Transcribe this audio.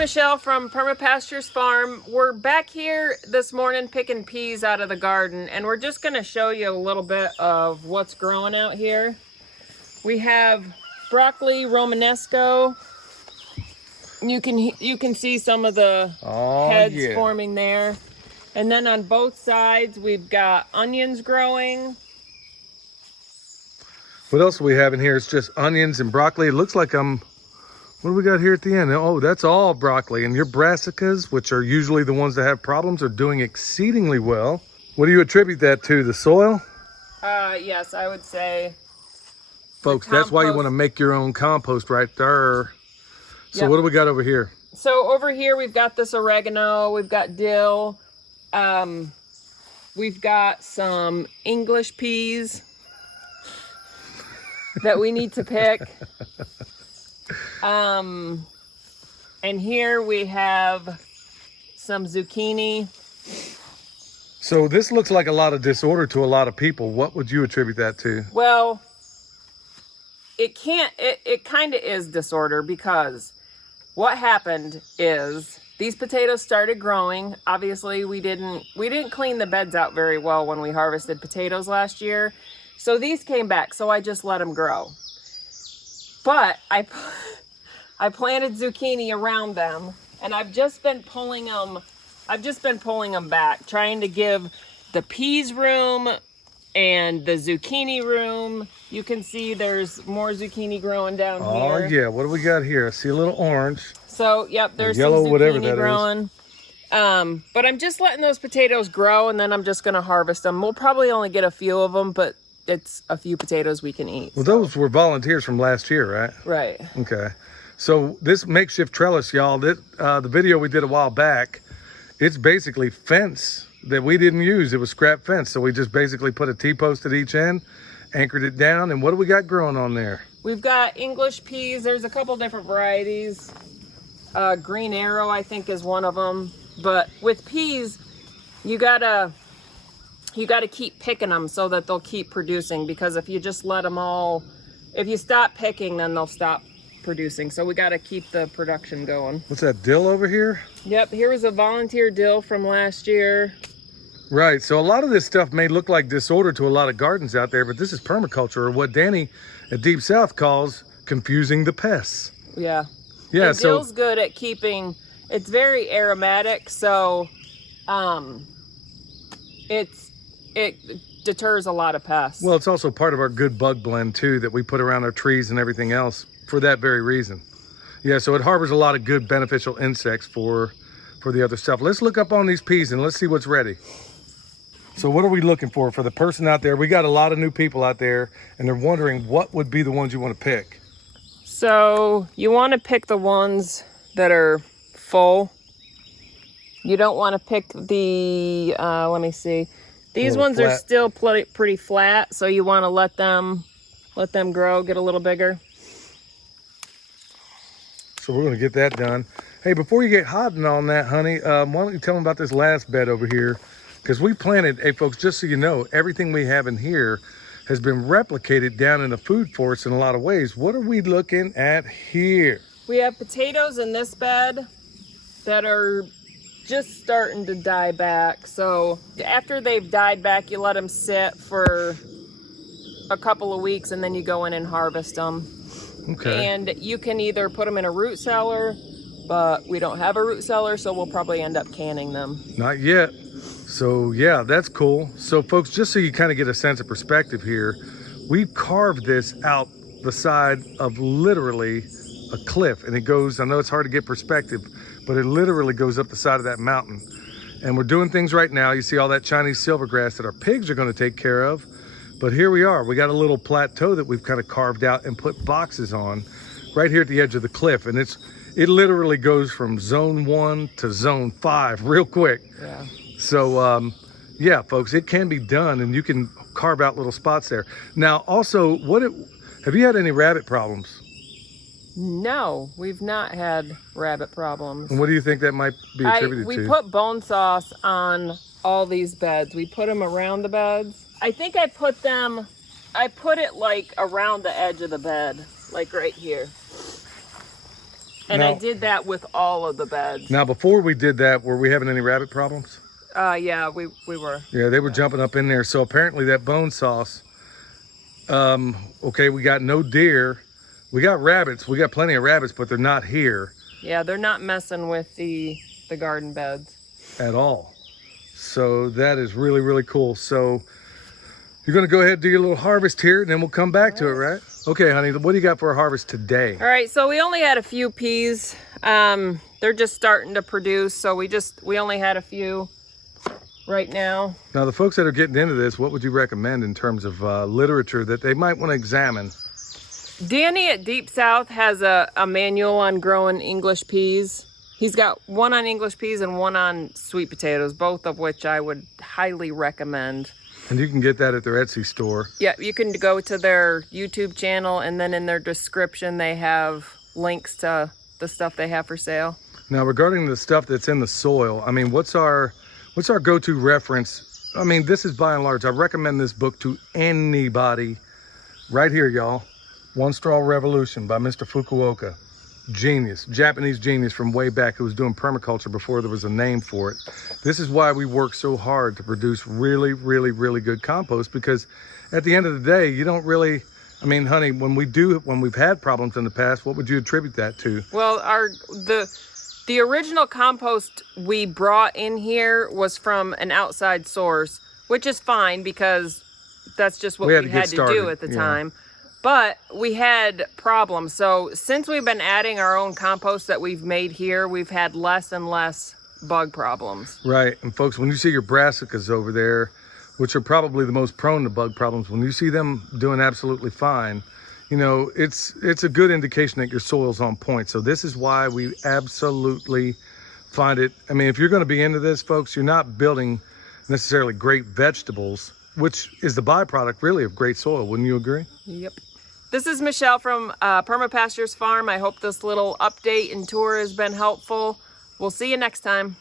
Michelle from Perma Pastures Farm. We're back here this morning picking peas out of the garden, and we're just going to show you a little bit of what's growing out here. We have broccoli Romanesco. You can see some of the heads forming there. And then on both sides, we've got onions growing. What else do we have in here? It's just onions and broccoli. It looks like what do we got here at the end? Oh, that's all broccoli. And your brassicas, which are usually the ones that have problems, are doing exceedingly well. What do you attribute that to? The soil? Yes, I would say. Folks, that's why you want to make your own compost right there. So what do we got over here? So over here, we've got this oregano. We've got dill. We've got some English peas that we need to pick. And here we have some zucchini. So this looks like a lot of disorder to a lot of people. What would you attribute that to? Well, it kind of is disorder, because what happened is these potatoes started growing. Obviously, we didn't clean the beds out very well when we harvested potatoes last year. So these came back, so I just let them grow. But I planted zucchini around them, and I've just been pulling them back, trying to give the peas room and the zucchini room. You can see there's more zucchini growing down here. Oh yeah, what do we got here? I see a little orange. So yep, there's yellow, some whatever zucchini that growing. But I'm just letting those potatoes grow, and then I'm just gonna harvest them. We'll probably only get a few of them, but it's a few potatoes we can eat. Well, those were volunteers from last year, right? Right. Okay. So this makeshift trellis, y'all, the video we did a while back, it's basically fence that we didn't use. It was scrap fence. So we just basically put a T-post at each end, anchored it down. And what do we got growing on there? We've got English peas. There's a couple different varieties. Green Arrow, I think, is one of them. But with peas, you gotta keep picking them so that they'll keep producing, because if you just let them if you stop picking, then they'll stop producing. So we got to keep the production going. What's that, dill over here? Yep, here was a volunteer dill from last year. Right, so a lot of this stuff may look like disorder to a lot of gardens out there, but this is permaculture, or what Danny at Deep South calls confusing the pests. Yeah. Yeah, and dill's good at keeping, it's very aromatic, so it deters a lot of pests. Well, it's also part of our good bug blend too that we put around our trees and everything else for that very reason. Yeah, so it harbors a lot of good beneficial insects for the other stuff. Let's look up on these peas and let's see what's ready. So what are we looking for the person out there? We got a lot of new people out there, and they're wondering what would be the ones you want to pick. So you want to pick the ones that are full. You don't want to pick the, let me see. These ones are still pretty flat, so you want to let them grow, get a little bigger. So we're going to get that done. Hey, before you get hot and on that, honey, why don't you tell them about this last bed over here? Because we planted, hey folks, just so you know, everything we have in here has been replicated down in the food forest in a lot of ways. What are we looking at here? We have potatoes in this bed that are just starting to die back. So after they've died back, you let them sit for a couple of weeks, and then you go in and harvest them. Okay. And you can either put them in a root cellar, but we don't have a root cellar, so we'll probably end up canning them. Not yet. So yeah, that's cool. So folks, just so you kind of get a sense of perspective here, we carved this out the side of literally a cliff, and it goes, I know it's hard to get perspective, but it literally goes up the side of that mountain. And we're doing things right now. You see all that Chinese silvergrass that our pigs are going to take care of. But here we are. We got a little plateau that we've kind of carved out and put boxes on right here at the edge of the cliff. And it literally goes from zone 1 to zone 5 real quick. Yeah. So yeah, folks, it can be done, and you can carve out little spots there. Now, also, have you had any rabbit problems? No, we've not had rabbit problems. And what do you think that might be attributed to? We put bone sauce on all these beds. We put them around the beds. I think I put it like around the edge of the bed, like right here. And I did that with all of the beds. Now, before we did that, were we having any rabbit problems? Yeah, we were. Yeah, they were jumping up in there. So apparently that bone sauce, okay, we got no deer. We got rabbits. We got plenty of rabbits, but they're not here. Yeah, they're not messing with the garden beds. At all. So that is really, really cool. So you're going to go ahead and do your little harvest here, and then we'll come back to it, right? Okay, honey, what do you got for a harvest today? All right, so we only had a few peas. They're just starting to produce, so we only had a few right now. Now, the folks that are getting into this, what would you recommend in terms of literature that they might want to examine? Danny at Deep South has a manual on growing English peas. He's got one on English peas and one on sweet potatoes, both of which I would highly recommend. And you can get that at their Etsy store. Yeah, you can go to their YouTube channel, and then in their description they have links to the stuff they have for sale. Now, regarding the stuff that's in the soil, I mean, what's our go-to reference? I mean, this is by and large, I recommend this book to anybody. Right here, y'all. One Straw Revolution by Mr. Fukuoka. Genius, Japanese genius from way back who was doing permaculture before there was a name for it. This is why we work so hard to produce really, really, really good compost, because at the end of the day, you don't really, I mean, honey, when we've had problems in the past, what would you attribute that to? Well, the original compost we brought in here was from an outside source, which is fine because that's just what we had to do at the time. But we had problems. So since we've been adding our own compost that we've made here, we've had less and less bug problems. Right. And folks, when you see your brassicas over there, which are probably the most prone to bug problems, when you see them doing absolutely fine, you know, it's a good indication that your soil's on point. So this is why we absolutely find it. I mean, if you're going to be into this, folks, you're not building necessarily great vegetables, which is the byproduct really of great soil. Wouldn't you agree? Yep. This is Michelle from Perma Pastures Farm. I hope this little update and tour has been helpful. We'll see you next time.